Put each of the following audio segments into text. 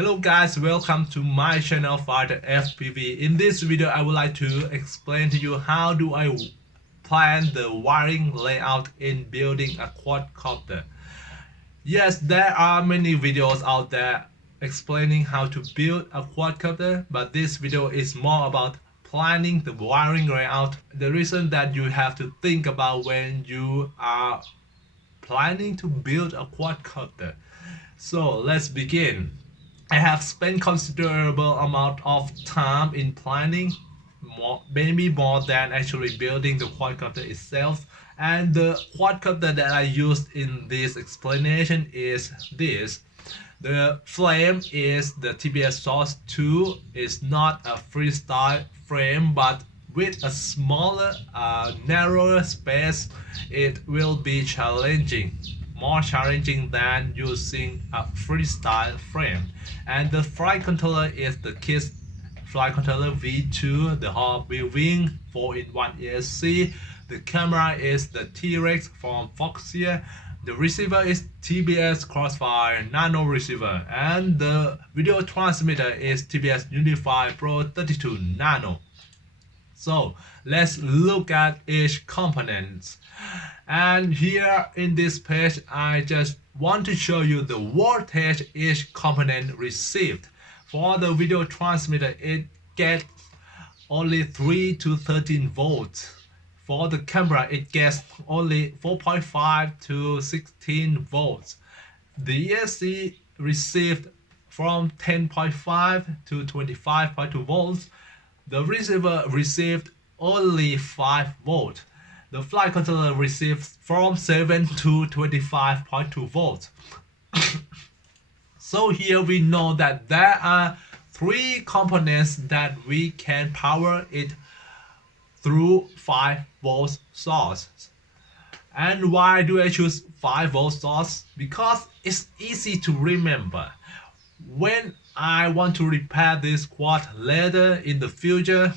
Hello guys, welcome to my channel for the FPV. In this video, I would like to explain to you how do I plan the wiring layout in building a quadcopter. Yes, there are many videos out there explaining how to build a quadcopter, but this video is more about planning the wiring layout. The reason that you have to think about when you are planning to build a quadcopter. So let's begin. I have spent considerable amount of time in planning, maybe more than actually building the quadcopter itself. And the quadcopter that I used in this explanation is this. The frame is the TBS Source 2. It's not a freestyle frame, but with a smaller, narrower space, it will be more challenging than using a freestyle frame. And the flight controller is the KISS flight controller V2, the hub wing 4-in-1 ESC. The camera is the T-Rex from Foxia. The receiver is TBS Crossfire Nano receiver, and the video transmitter is TBS Unify Pro 32 Nano. So let's look at each component. And here in this page, I just want to show you the voltage each component received. For the video transmitter, it gets only 3 to 13 volts. For the camera, it gets only 4.5 to 16 volts. The ESC received from 10.5 to 25.2 volts. The receiver received only 5 volts. The flight controller receives from 7 to 25.2 volts. So here we know that there are 3 components that we can power it through 5 volt source. And why do I choose 5 volt source? Because it's easy to remember. When I want to repair this quad later in the future,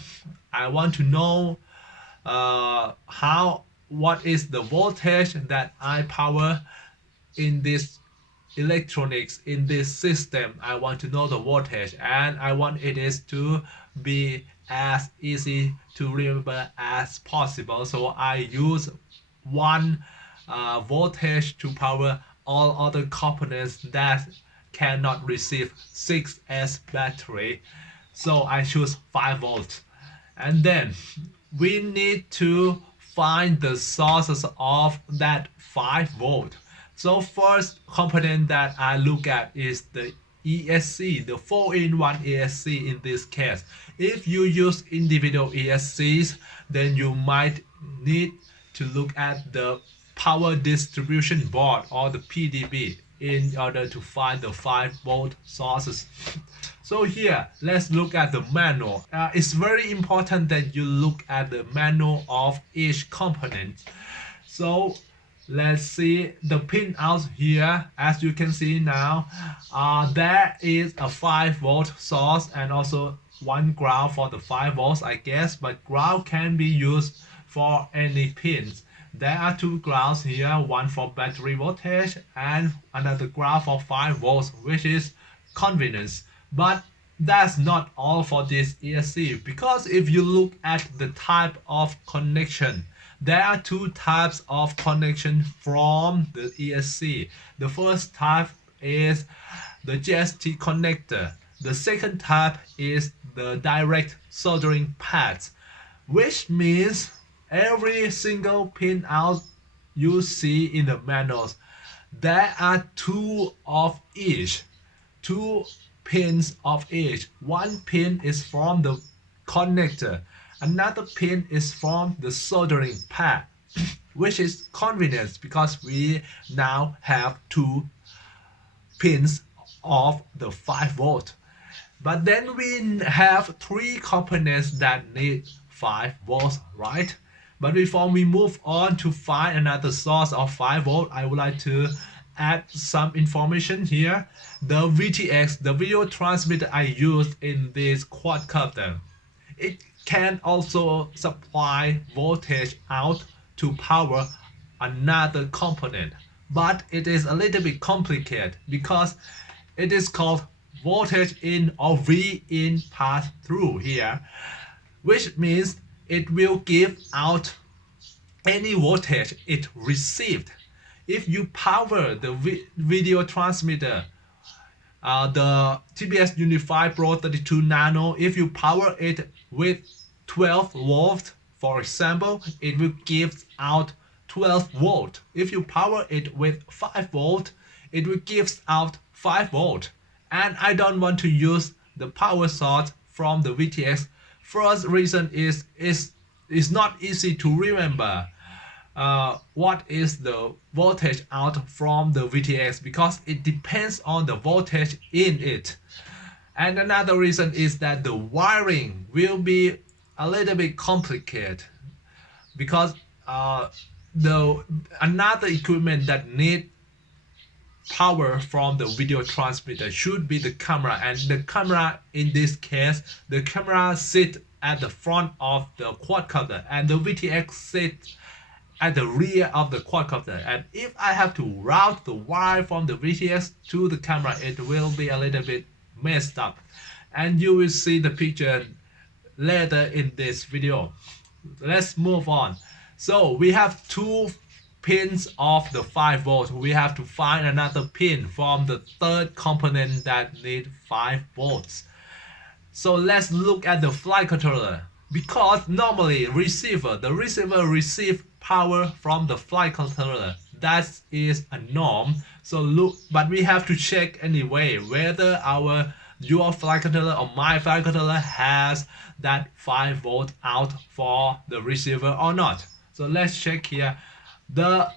I want to know what is the voltage that I power in this electronics, in this system. I want to know the voltage, and I want it is to be as easy to remember as possible. So I use one voltage to power all other components that cannot receive 6S battery. So I choose 5 volts. And then we need to find the sources of that 5 volt. So first component that I look at is the ESC, the 4-in-1 ESC in this case. If you use individual ESCs, then you might need to look at the power distribution board or the PDB in order to find the 5 volt sources. So here, let's look at the manual. It's very important that you look at the manual of each component. So let's see the pin out here. As you can see now, there is a 5 volt source and also one ground for the 5 volts, I guess, but ground can be used for any pins. There are 2 grounds here, one for battery voltage and another ground for 5 volts, which is convenience. But that's not all for this ESC, because if you look at the type of connection, there are 2 types of connection from the ESC. The first type is the JST connector. The second type is the direct soldering pads, which means every single pin out you see in the manuals, there are 2 of each, 2 pins of each. One pin is from the connector, another pin is from the soldering pad, which is convenient because we now have 2 pins of the 5 volt. But then we have 3 components that need 5 volts, right? But before we move on to find another source of 5 volt, I would like to add some information here. The VTX, the video transmitter I used in this quadcopter, it can also supply voltage out to power another component, but it is a little bit complicated because it is called voltage in or V in pass through here, which means it will give out any voltage it received. If you power the video transmitter, the TBS Unified Pro 32 Nano, if you power it with 12 volt, for example, it will give out 12 volt. If you power it with 5 volt, it will give out 5 volt. And I don't want to use the power source from the VTX. First reason is it's not easy to remember what is the voltage out from the VTX, because it depends on the voltage in it. And another reason is that the wiring will be a little bit complicated, because another equipment that need power from the video transmitter should be the camera, and the camera in this case, the camera sits at the front of the quadcopter and the VTX sits at the rear of the quadcopter. And if I have to route the wire from the VTX to the camera, it will be a little bit messed up, and you will see the picture later in this video. Let's move on. So we have two pins of the 5 volt. We have to find another pin from the third component that need 5 volts. So let's look at the flight controller, because normally the receiver receives power from the flight controller. That is a norm. So look, but we have to check anyway whether your flight controller or my flight controller has that 5 volt out for the receiver or not. So let's check here. The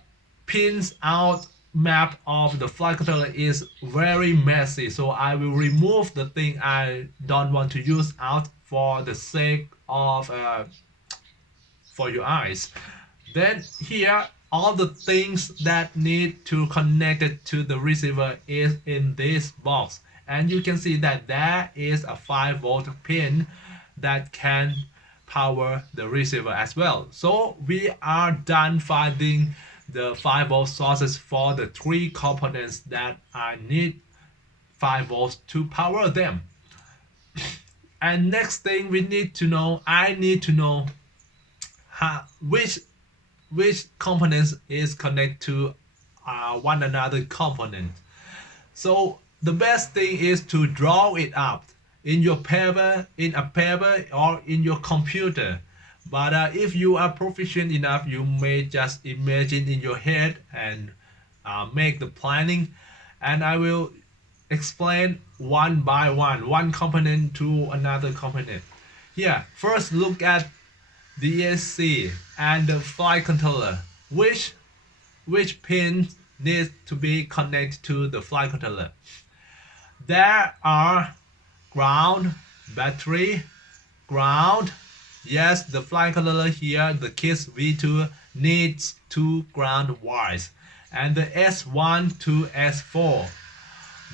pins out map of the flight controller is very messy, so I will remove the thing I don't want to use out for the sake of for your eyes. Then here, all the things that need to connect it to the receiver is in this box, and you can see that there is a 5 volt pin that can power the receiver as well. So we are done finding the 5 volt sources for the 3 components that I need 5 volts to power them. And next thing I need to know which components is connected to one another component. So the best thing is to draw it up in a paper or in your computer. But if you are proficient enough, you may just imagine in your head and make the planning. And I will explain one by one component to another component. Here, first look at the ESC and the flight controller. Which pin needs to be connected to the flight controller? There are ground, battery, ground. Yes, the flight controller here, the KISS V2 needs 2 ground wires, and the S1 to S4,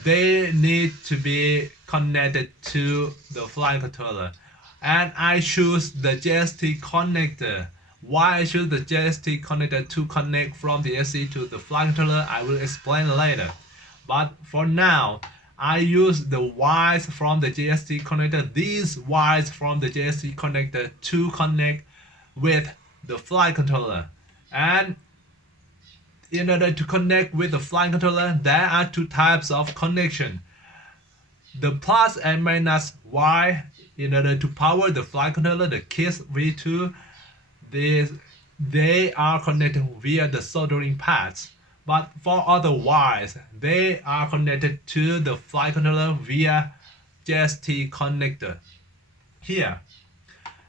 they need to be connected to the flight controller. And I choose the JST connector. Why I choose the JST connector to connect from the SC to the flight controller, I will explain later. But for now, I use the wires from the JST connector, these wires from the JST connector, to connect with the flight controller. And in order to connect with the flight controller, there are 2 types of connection. The plus and minus wire, in order to power the flight controller, the KISS V2, they are connected via the soldering pads. But for other wires, they are connected to the flight controller via JST connector here.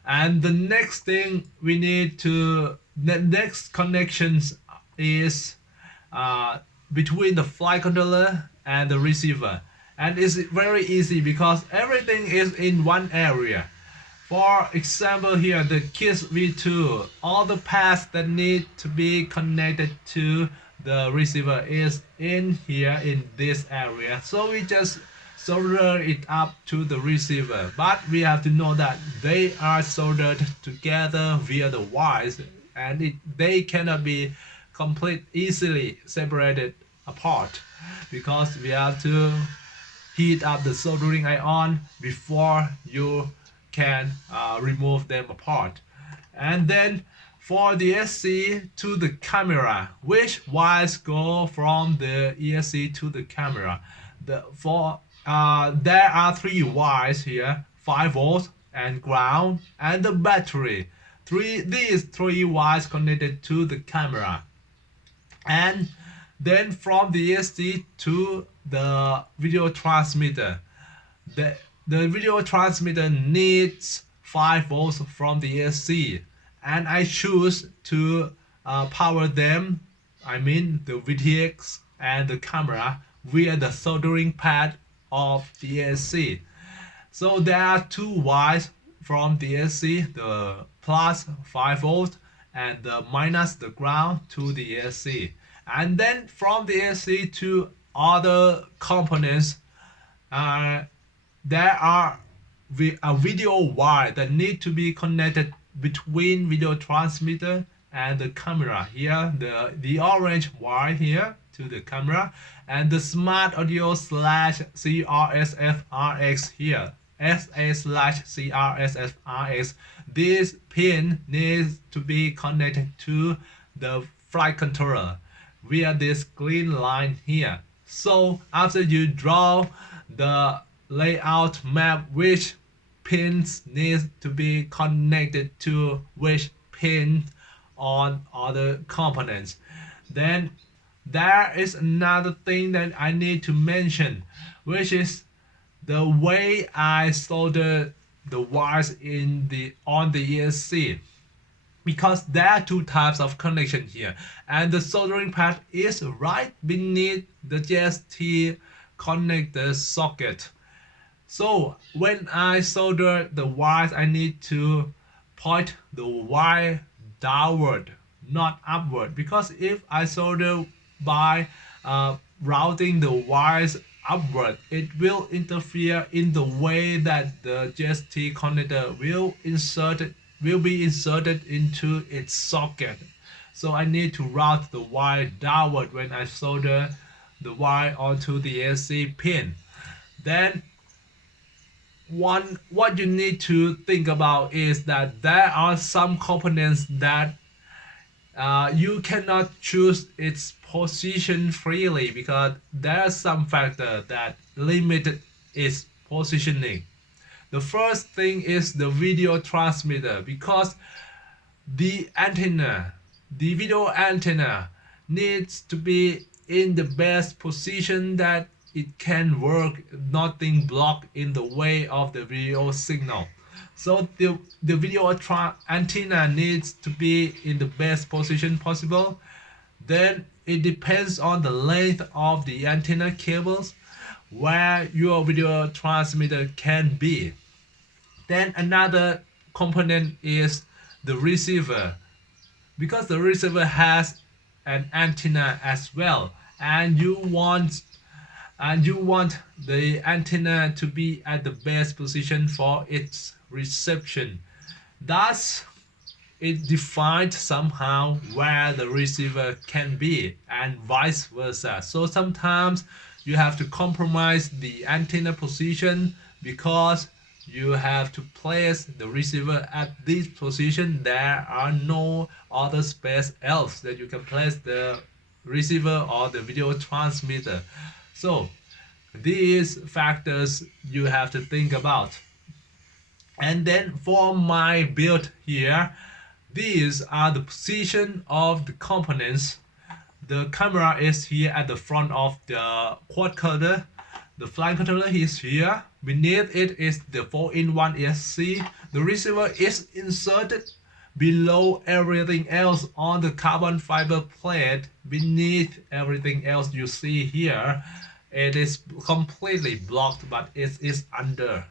And the next thing the next connections is between the flight controller and the receiver. And it's very easy because everything is in one area. For example, here the KISS V2, all the paths that need to be connected to the receiver is in here in this area. So we just solder it up to the receiver. But we have to know that they are soldered together via the wires, and they cannot be easily separated apart, because we have to heat up the soldering iron before you can remove them apart. And then for the ESC to the camera, which wires go from the ESC to the camera? There are 3 wires here: 5 volts and ground and the battery. These 3 wires connected to the camera, and then from the ESC to the video transmitter. The, the video transmitter needs 5 volts from the ESC, and I choose to power them, I mean the VTX and the camera, via the soldering pad of the ESC. So there are 2 wires from the ESC, the plus 5 volt and the minus the ground to the ESC. And then from the ESC to other components, there are a video wire that need to be connected between video transmitter and the camera. Here, the orange wire here to the camera, and the smart audio slash CRSFRX here, SA slash CRSFRX. This pin needs to be connected to the flight controller via this green line here. So after you draw the layout map, which pins needs to be connected to which pin on other components, then there is another thing that I need to mention, which is the way I solder the wires on the ESC, because there are 2 types of connection here, and the soldering pad is right beneath the JST connector socket. So when I solder the wires, I need to point the wire downward, not upward, because if I solder by routing the wires upward, it will interfere in the way that the JST connector will be inserted into its socket. So I need to route the wire downward when I solder the wire onto the ESC pin. Then what you need to think about is that there are some components that you cannot choose its position freely, because there are some factors that limit its positioning. The first thing is the video transmitter, because the video antenna needs to be in the best position that it can work, nothing block in the way of the video signal. So the video antenna needs to be in the best position possible. Then it depends on the length of the antenna cables where your video transmitter can be. Then another component is the receiver, because the receiver has an antenna as well, and you want the antenna to be at the best position for its reception. Thus, it defines somehow where the receiver can be, and vice versa. So sometimes you have to compromise the antenna position because you have to place the receiver at this position. There are no other space else that you can place the receiver or the video transmitter. So these factors you have to think about. And then for my build here, these are the position of the components. The camera is here at the front of the quadcopter. The flight controller is here. Beneath it is the 4-in-1 ESC. The receiver is inserted below everything else on the carbon fiber plate. Beneath everything else you see here, it is completely blocked, but it is under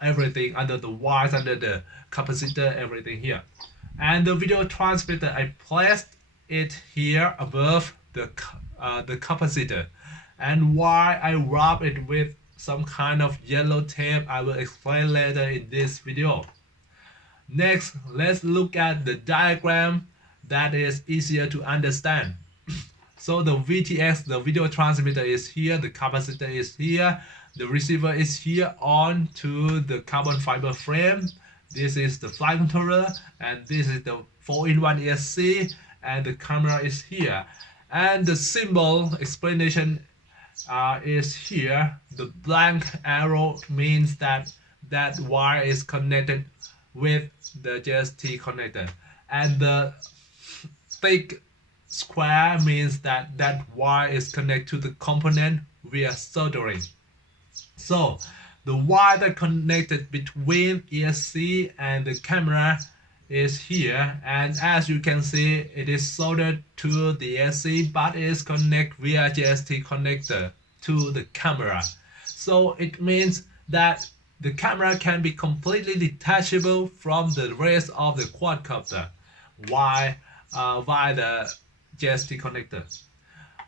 everything, under the wires, under the capacitor, everything here. And the video transmitter, I placed it here above the capacitor. And why I wrap it with some kind of yellow tape, I will explain later in this video. Next, let's look at the diagram that is easier to understand. So the VTX, the video transmitter, is here, the capacitor is here, the receiver is here onto the carbon fiber frame. This is the flight controller, and this is the 4-in-1 ESC, and the camera is here. And the symbol explanation is here. The blank arrow means that that wire is connected with the JST connector, and the thick square means that that wire is connected to the component via soldering. So the wire that connected between ESC and the camera is here, and as you can see, it is soldered to the ESC, but it is connected via JST connector to the camera. So it means that the camera can be completely detachable from the rest of the quadcopter via the JST connector.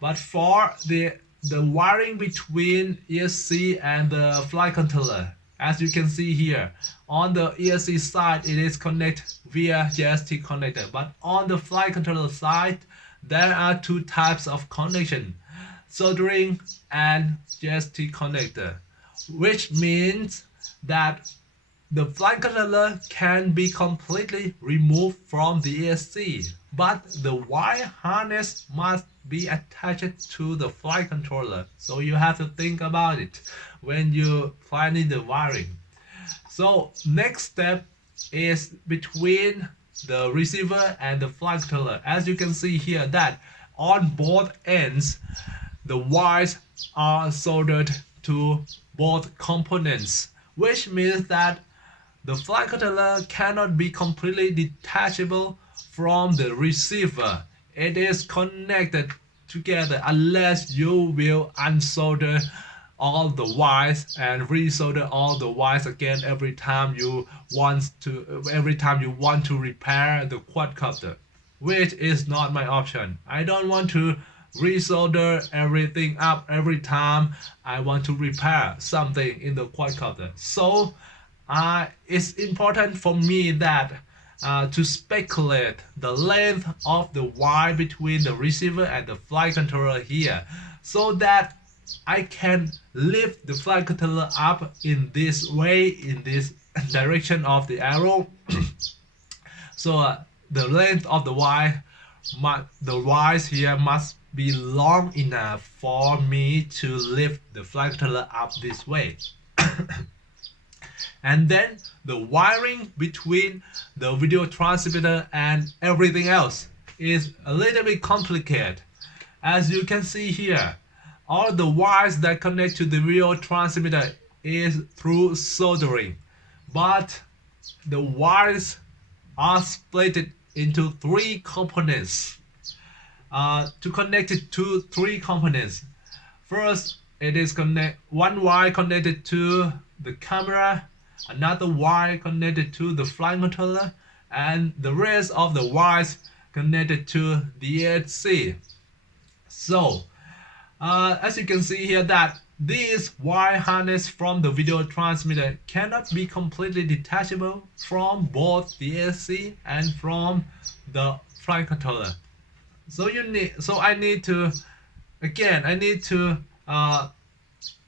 But for the wiring between ESC and the flight controller, as you can see here, on the ESC side it is connected via JST connector, but on the flight controller side there are two types of connection, soldering and JST connector, which means that the flight controller can be completely removed from the ESC, but the wire harness must be attached to the flight controller. So you have to think about it when you planning the wiring. So next step is between the receiver and the flight controller. As you can see here, that on both ends the wires are soldered to both components, which means that the flight controller cannot be completely detachable from the receiver. It is connected together unless you will unsolder all the wires and resolder all the wires again every time you want to repair the quadcopter, which is not my option. I don't want to resolder everything up every time I want to repair something in the quadcopter. So it's important for me that to speculate the length of the wire between the receiver and the flight controller here, so that I can lift the flight controller up in this way, in this direction of the arrow. So the length of the wire, the wires here must be long enough for me to lift the flight controller up this way. And then the wiring between the video transmitter and everything else is a little bit complicated. As you can see here, all the wires that connect to the video transmitter is through soldering, but the wires are split into three components. To connect it to three components, first it is one wire connected to the camera, another wire connected to the flight controller, and the rest of the wires connected to the ESC. So as you can see here, that this wire harness from the video transmitter cannot be completely detachable from both the ESC and from the flight controller. So I need to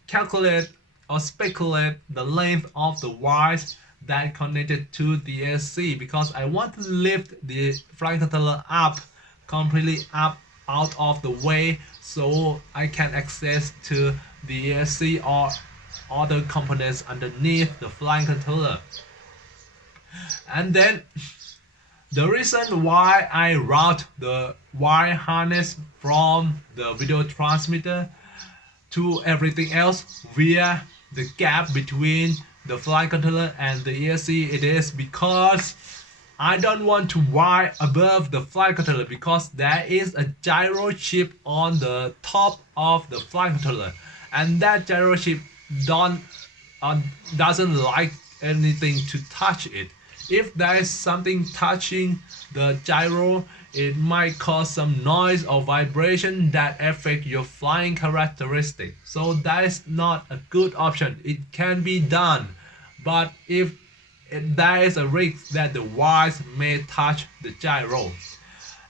calculate or speculate the length of the wires that connected to the ESC, because I want to lift the flight controller up, completely up out of the way, so I can access to the ESC or other components underneath the flight controller. And then the reason why I route the wire harness from the video transmitter to everything else via the gap between the flight controller and the ESC, it is because I don't want to wire above the flight controller, because there is a gyro chip on the top of the flight controller, and that gyro chip doesn't like anything to touch it. If there is something touching the gyro, it might cause some noise or vibration that affect your flying characteristic. So that is not a good option. It can be done, but there is a risk that the wires may touch the gyro.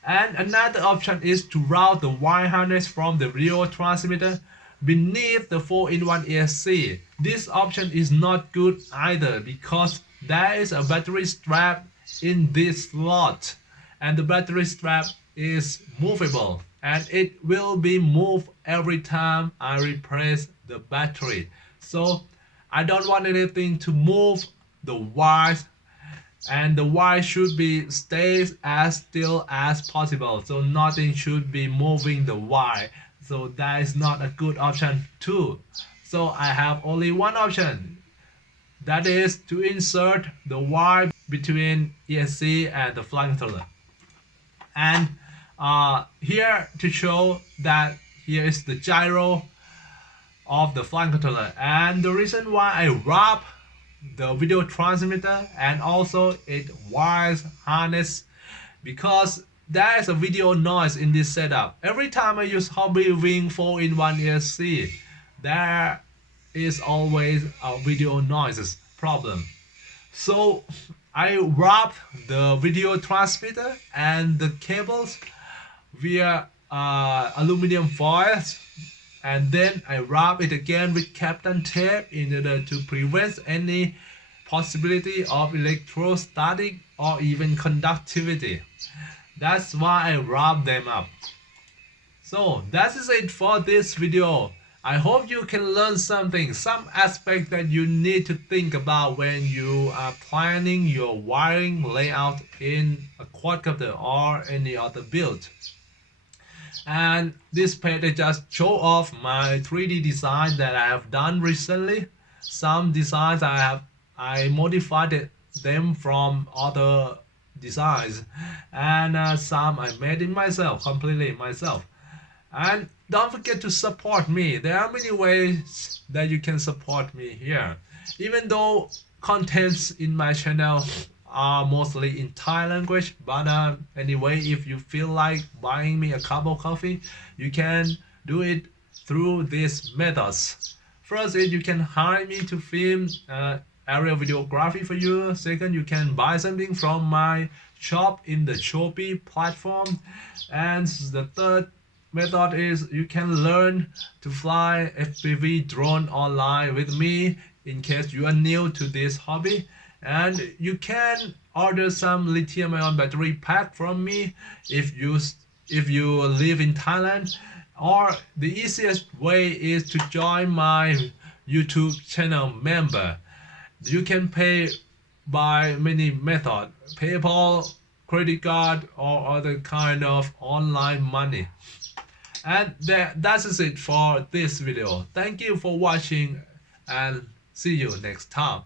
And another option is to route the wire harness from the video transmitter beneath the 4-in-1 ESC. This option is not good either because there is a battery strap in this slot, and the battery strap is movable and it will be moved every time I replace the battery. So I don't want anything to move the wires, and the wire should be stays as still as possible, so nothing should be moving the wire. So that is not a good option too. So I have only one option, that is to insert the wire between ESC and the flight controller. And here to show that here is the gyro of the flight controller, and the reason why I wrap the video transmitter and also it wires harness, because there is a video noise in this setup. Every time I use Hobby Wing 4-in-1 ESC, there is always a video noises problem. So I wrap the video transmitter and the cables via aluminum foils, and then I wrap it again with Kapton tape in order to prevent any possibility of electrostatic or even conductivity. That's why I wrap them up. So that is it for this video. I hope you can learn something, some aspect that you need to think about when you are planning your wiring layout in a quadcopter or any other build. And this page I just show off my 3D design that I have done recently. Some designs I modified them from other designs, and some I made it myself, completely myself. And don't forget to support me. There are many ways that you can support me here. Even though contents in my channel are mostly in Thai language, but anyway, if you feel like buying me a cup of coffee, you can do it through these methods. First is you can hire me to film aerial videography for you. Second, you can buy something from my shop in the Shopee platform. And the third method is you can learn to fly FPV drone online with me in case you are new to this hobby. And you can order some lithium-ion battery pack from me if you live in Thailand. Or the easiest way is to join my YouTube channel member. You can pay by many methods, PayPal, credit card, or other kind of online money. And that is it for this video. Thank you for watching and see you next time.